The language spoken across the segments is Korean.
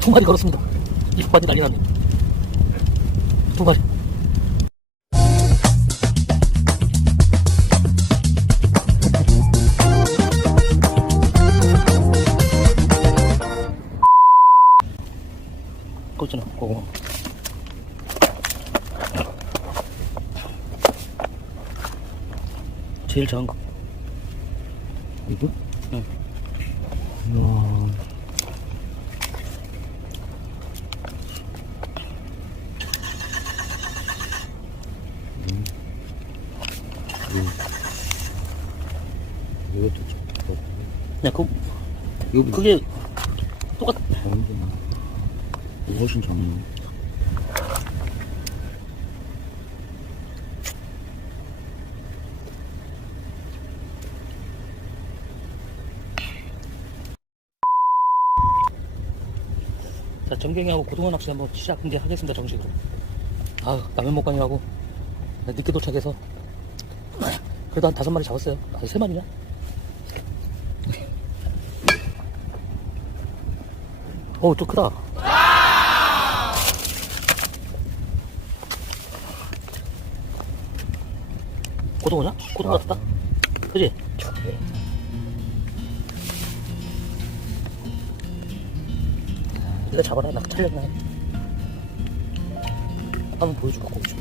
두 마리 걸었습니다. 이빠지 난리 났네. 두 마리. 꽂지나 고고 제일 작은 거 이거? 응. 이야. 음. 이것도 좀. 야, 그, 이거 그게 똑같, 완전 이거 훨씬 작네. 자, 정경이하고 고등어 낚시 한번 시작 이제 하겠습니다, 정식으로. 아, 라면 먹방이라고 늦게 도착해서 그래도 한 다섯 마리 잡았어요. 아, 세 마리냐? 어, 또 크다. 고등어냐? 고등어 같다. 그지? 이거 잡아라. 나 찰렸나? 한번 보여줄까, 고기 좀.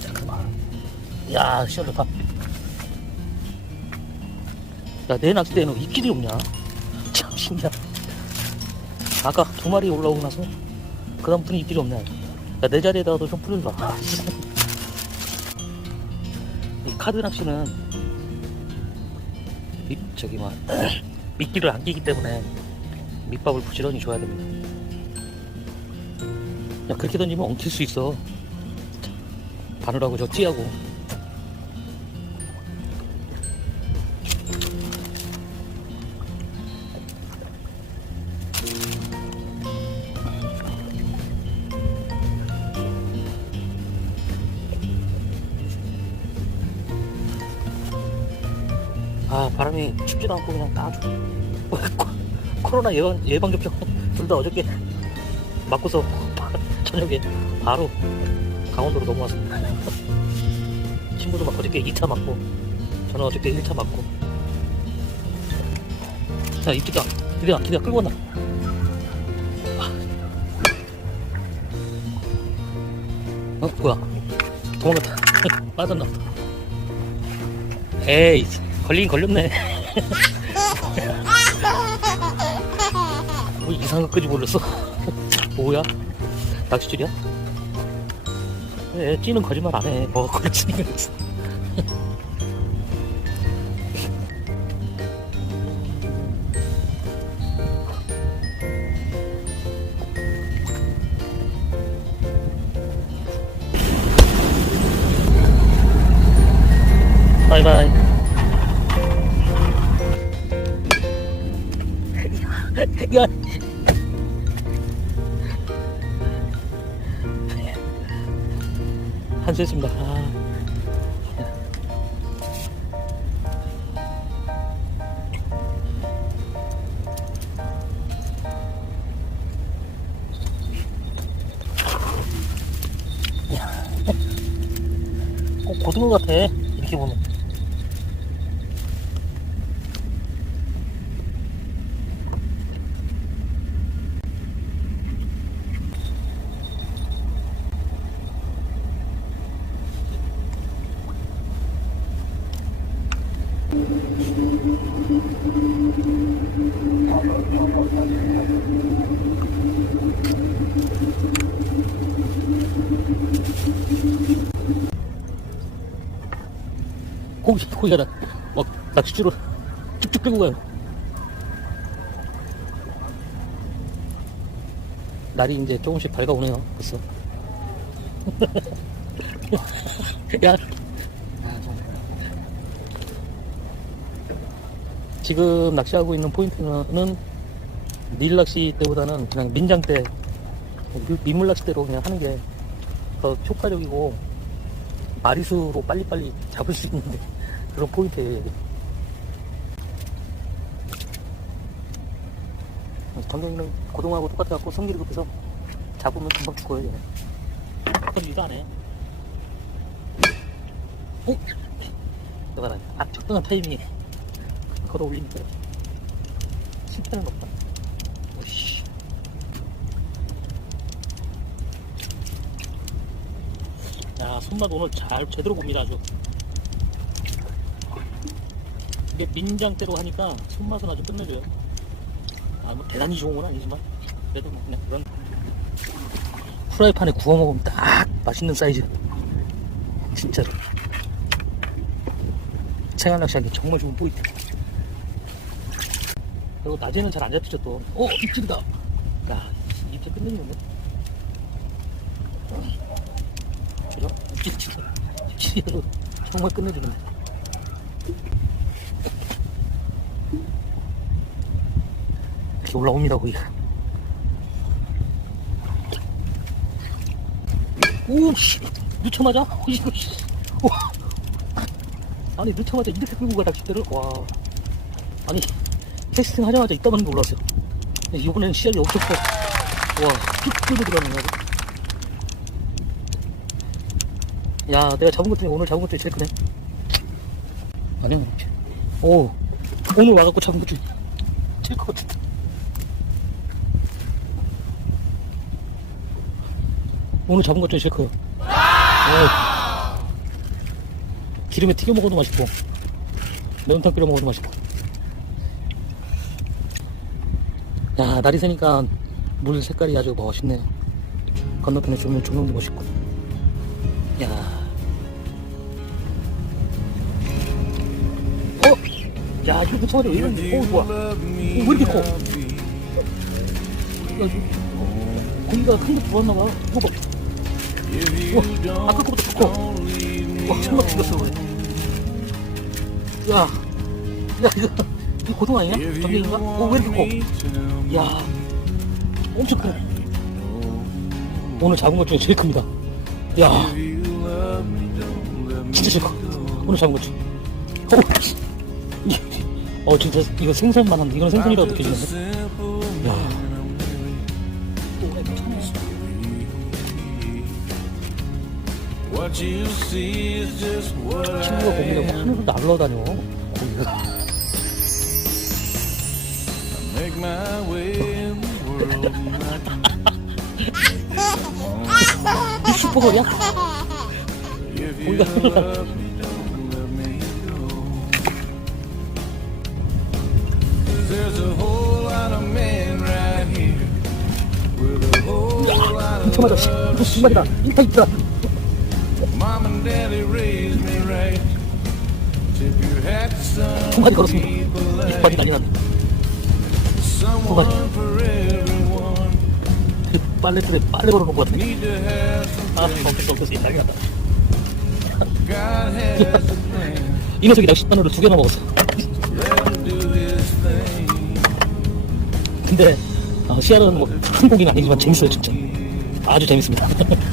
잠깐만. 야, 시원 좋다. 야, 내 낚싯대에는 이끼리 없냐? 참 신기하다. 아까 두 마리 올라오고 나서, 그 다음부터는 이끼리 없네. 야, 내 자리에다가도 좀 뿌려줘. 아, 씨. 이 카드 낚시는, 이, 저기, 막, 미끼를 안 끼기 때문에, 밑밥을 부지런히 줘야 됩니다. 야, 그렇게 던지면 엉킬 수 있어. 자, 바늘하고 저 찌하고. 춥지도 않고 그냥 딱 코로나 예방, 예방접종 둘 다 어저께 맞고서 저녁에 바로 강원도로 넘어왔습니다. 친구도 막 어저께 2차 맞고 저는 어저께 1차 맞고. 자 이기다 기대야 기대야 끌고 온다. 어 뭐야? 도망갔다. 빠졌나 에이 걸리긴 걸렸네 뭐 이상한 것까지 몰랐어. 뭐야? 낚시줄이야? 왜 찌는 거짓말 안해. 뭐 걸치는 거 있어 바이바이 야 한수했습니다. 고기, 고기가 나, 막, 낚시줄을 쭉쭉 끌고 가요. 날이 이제 조금씩 밝아오네요, 벌써. 야. 지금 낚시하고 있는 포인트는 닐 낚시 때보다는 그냥 민장 때, 미- 민물 낚시 때로 그냥 하는 게 더 효과적이고 마리수로 빨리빨리 잡을 수 있는데 그런 포인트예요. 이게. 정경이는 고등어하고 똑같아갖고 성질이 급해서 잡으면 금방 죽어요 얘는 그럼 이거 안 해. 오! 이거 봐라 아 적당한 타이밍에 걸어 올리니까 실패는 없다 오씨 야 손맛 오늘 잘 제대로 봅니다 아주 이게 민장대로 하니까 손맛은 아주 끝내줘요. 아 뭐 대단히 좋은 건 아니지만 그래도 뭐 그냥 그런. 프라이팬에 구워 먹으면 딱 맛있는 사이즈. 진짜로. 생활 낚시하기 정말 좋은 포인트. 그리고 낮에는 잘 안 잡히죠 또. 어! 입질이다. 야 입질 끝내주는데 그죠? 입질 입질. 입질이라도 정말 끝내주는데 이렇게 올라옵니다 거기가 오씨. 늦자마자 이거. 아니 늦자마자 이렇게 끌고 가 낚싯대를 와. 아니 캐스팅 하자마자 있다는 게 근데 이번에는 시야이 엄청 커와쭉 끌고 들어가는 거야. 야 내가 잡은 것 중에 오늘 잡은 것 중에 제일 크네. 아니야 오. 오늘 와갖고 잡은 것 중에 제일 커 오늘 잡은 것 중에 제일 커요 오. 기름에 튀겨 먹어도 맛있고 매운탕 끓여 먹어도 맛있고. 야 날이 새니까 물 색깔이 아주 멋있네. 건너편에 조명 조명도 멋있고. 야. 어? 야 이거 붙여가지고 왜 이러는데 오 좋아 오왜 이렇게 커? 야, 이거 고기가 큰게 들어왔나봐. 이거 봐 와, 아까 거보다 더 커. 와, 정말 죽였어. 야, 야, 이거, 이거 고등 아니야? 전갱인가? 어, 왜 이렇게 커? 야, 엄청 크네. 오늘 잡은 것 중에 제일 큽니다. 야, 진짜 제일 커. 오늘 잡은 것 중에. 어, 어, 진짜, 이거 생선만 한데, 이건 생선이라고 느껴지는데? 친구가 거기다 뭐 하늘을 날라다녀. 거기가. 이 슈퍼걸이야? 거기가 하늘을 날라. 씨, 이거 정말이다. 인타. Mom 두 마리 걸었습니다. people 이 like 바지 난리 for everyone. 그 빨래 틀에 빨래 걸어놓은 것 some 아. 없겠어, 없겠어. 난리 났다. Plan. 이 녀석이 낚싯바늘을 두 개나 먹었어. 근데, 어, 씨알은 뭐, 큰 고기는 아니지만 재밌어요, 진짜. 아주 재밌습니다.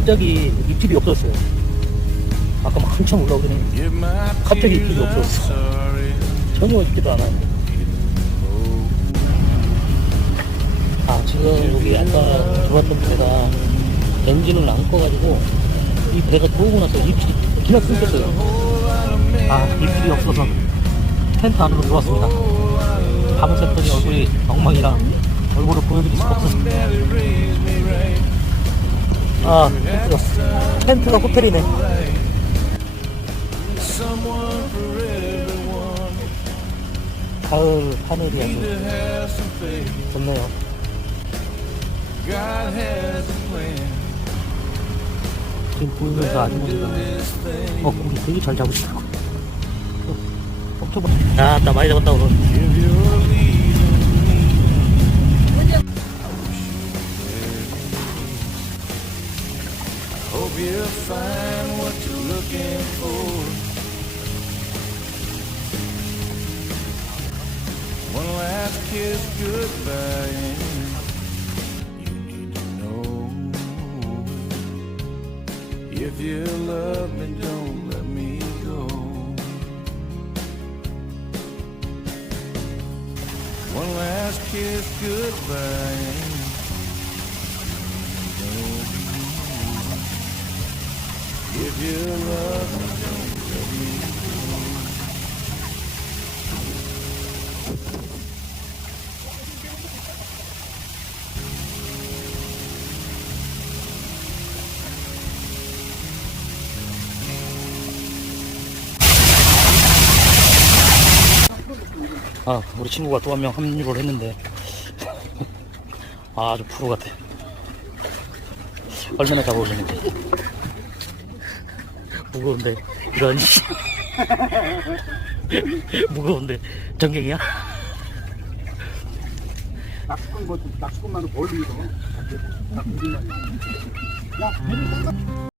갑자기, 입질이 없어졌어요. 아까 막 한참 올라오더니 갑자기 입질이 없어졌어. 전혀 있지도 않아요. 아, 지금 여기 아까 들어왔던 배가 엔진을 안 꺼가지고 이 배가 들어오고 나서 입질이 그냥 끊겼어요. 아, 입질이 없어서 텐트 안으로 들어왔습니다. 밤새더니 얼굴이 엉망이라 얼굴을 보여드릴 수가 없었습니다. 아, 텐트가, 텐트가 호텔이네. 가을 하늘이 아주. 좋네요. 지금 보이면서 아주머니가. 어, 고기 되게 잘 잡으시더라고. 어, 어, 유튜브. 야, 나 많이 잡았다, 오늘. Hope you find what you're looking for. One last kiss goodbye, you need to know if you love me, don't let me go. One last kiss goodbye. 아, 우리 친구가 또 한 명 합류를 했는데. 아, 아주 프로 같아. 얼마나 잡아올리는데. 무거운데, 이런. 무거운데, 전갱이야? 낚시꾼 뭐 낚시꾼만도 멀리 있어. 아,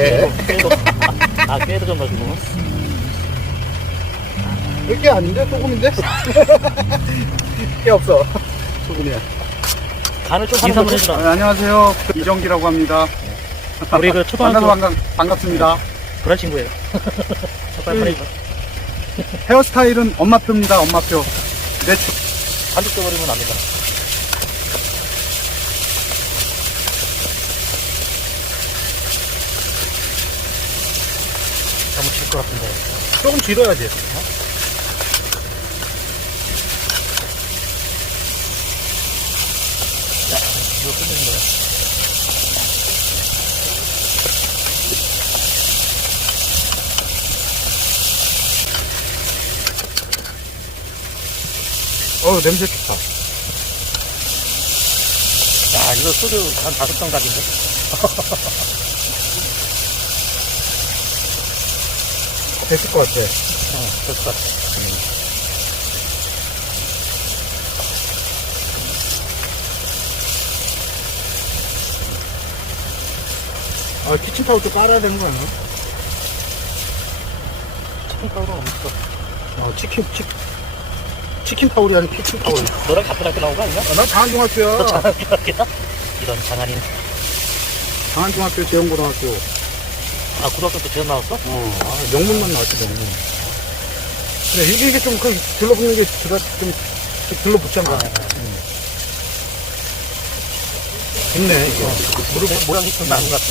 깨도. 아, 깨도 좀 넣어주고. 이게 아닌데? 소금인데? 깨 없어. 소금이야. 간을 좀 인사 한번 해주라. 네, 안녕하세요. 이정기라고 합니다. 우리 그 초등학교 만나서 반갑, 반갑습니다. 그런 친구예요. 빨리 빨리. 헤어스타일은 엄마표입니다. 엄마표. 내 주- 반죽 떠버리면 안 되잖아. 너무 질 것 같은데. 조금 길어야지. 자, 이거 끝내는 거야. 어우, 냄새 좋다. 야, 이거 소주 한 다섯 병 각인데? 됐을 것 같아. 어, 같아. 아, 키친타올 좀 깔아야 되는 거 아니야? 치킨 가루는 없어. 아, 치킨, 치, 치킨 타올이 아니라 키친 타올. 너랑 같은 학교 나온 거 아니야? 아, 나 장안중학교야. 너 장학교야? 이런 장안인. 장안중학교 재영고등학교. 아, 고등학교 때 재현 나왔어? 어, 아, 명문만 나왔지, 명문. 그래, 이게, 이게 좀, 그, 들러붙는 게, 들어, 좀, 좀 들러붙지 않나? 응. 좋네, 이거. 무릎 모양이 좀 나은 것 같아.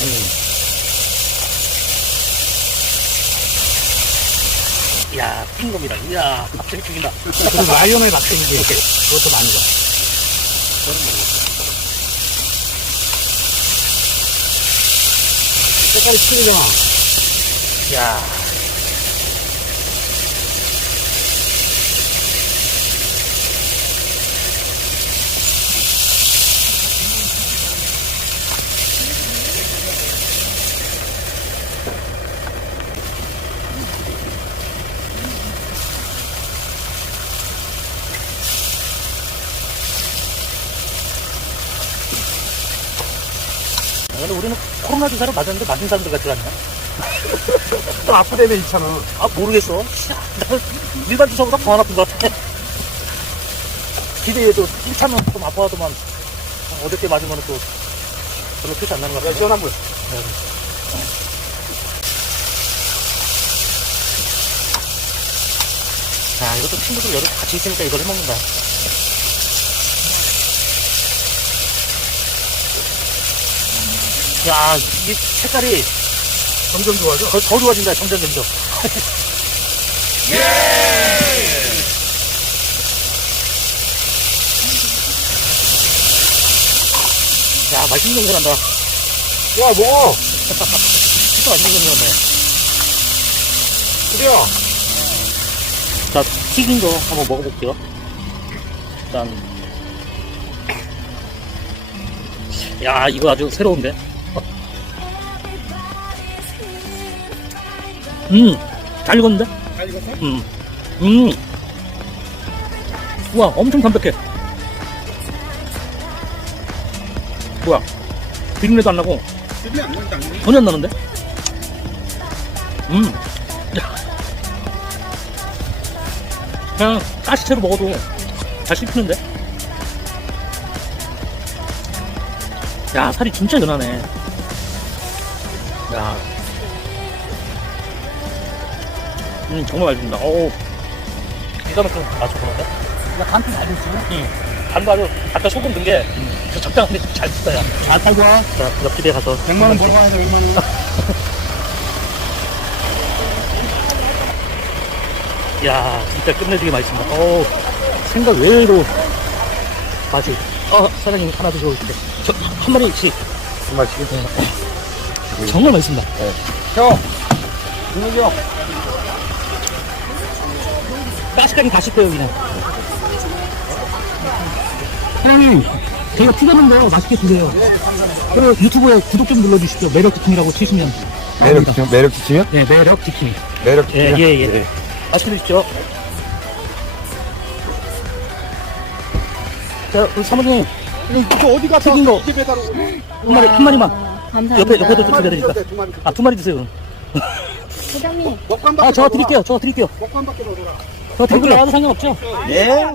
이야, 핑겁니다. 이야, 갑자기 죽인다. 그리고 라이언의 낙생이지. 그것도 많이 가. 색깔이 틀리잖아. 이야. 근데 우리는 코로나 주사를 맞았는데 맞은 사람들 같지 않냐? 또 아프다며, 이 차는. 아 모르겠어. 씨, 나는 일반 주사보다 더 안 아픈 것 같아. 기대해도 1차는 좀 아파하더만 어저께 맞으면 또 별로 표시 안 나는 것 야, 같아. 시원한 물. 자, 이것도 친구들 여러 같이 있으니까 이걸 해먹는다. 야, 이 색깔이 점점 좋아져. 더, 더 좋아진다, 점점 점점. 야, 맛있는 냄새 난다. 야, 먹어. 진짜 맛있는 냄새 난다. 그래요. 자, 튀긴 거 한번 먹어볼게요. 일단. 야, 이거 아주 새로운데? 음, 잘 익었는데? 잘 익었어? 음, 음. 우와, 엄청 담백해. 뭐야, 비린내도 안 나고, 집이 안 나는데? 전혀 안 나는데? 음. 야. 그냥 가시채로 먹어도 잘 씹히는데? 야, 살이 진짜 연하네. 야. 음, 정말 맛있습니다. 어우. 기가 막히게 맞춰보는데? 야, 간도 잘 됐어. 응. 간도 아주, 아까 소금 든 게, 그 적당한데 잘 됐어요. 잘 타고 와. 자, 옆집에 가서. 100만 원 벌고 와야 돼, 100만 원. 야 진짜 끝내주게 맛있습니다. 어우, 생각 외로 맛이. 어, 사장님 하나 드셔보실게. 저, 한 마리씩. 정말 지금. 정말 맛있습니다. 형. 준혁이 형. 가시까지 다 씹혀요, 그냥. 사장님, 제가 튀겨놓은 거 맛있게 드세요. 그리고 유튜브에 구독 좀 눌러주십시오. 매력 디킹이라고 치시면. 매력 나옵니다. 지킴, 매력 지킴이요? 네, 매력 디킹. 매력 예, 지킴이요? 예, 예. 맛있게 드십시오. 자, 우리 사모님, 이거 어디 갔다 튀긴 거. 배달 오고. 한 마리, 한 마리만. 감사합니다. 옆에, 옆에도 좀두 마리. 아, 두 마리 드세요, 그럼. 회장님, 먹방 아, 저 드릴게요, 저 드릴게요. 먹방 밖에 넣어라. 저 드릴게요. 나도 상관없죠? 예.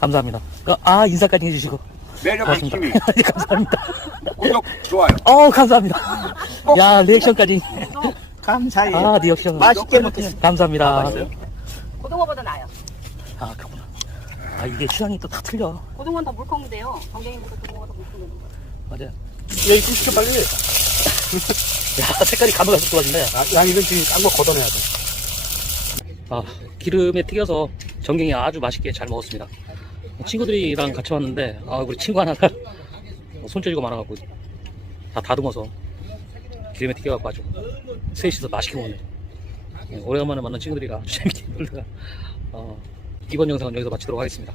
감사합니다. 그, 아, 인사까지 해주시고. 매력 예, 감사합니다. 구독, 좋아요. 어, 감사합니다. 야, 리액션까지. 감사해요. 아, 리액션. 맛있게 먹겠습니다. 감사합니다. 고등어보다 나아요. 아, 그렇구나. 아, 이게 취향이 또 다 틀려. 고등어는 더 물컹인데요. 정갱이보다 고등어가 더 물컹해요. 맞아요. 예, 이거 시켜 빨리. 야, 색깔이 감회가 쏙 좋아진네. 아, 야, 이건 지금 딴거 걷어내야 돼. 아, 기름에 튀겨서 전갱이 아주 맛있게 잘 먹었습니다. 친구들이랑 같이 왔는데, 아, 우리 친구 하나가 손재주가 많아갖고 다 다듬어서 기름에 튀겨갖고 아주 셋이서 맛있게 먹네. 예, 오래간만에 만난 친구들이라 아주 재밌게 놀다가, 어, 이번 영상은 여기서 마치도록 하겠습니다.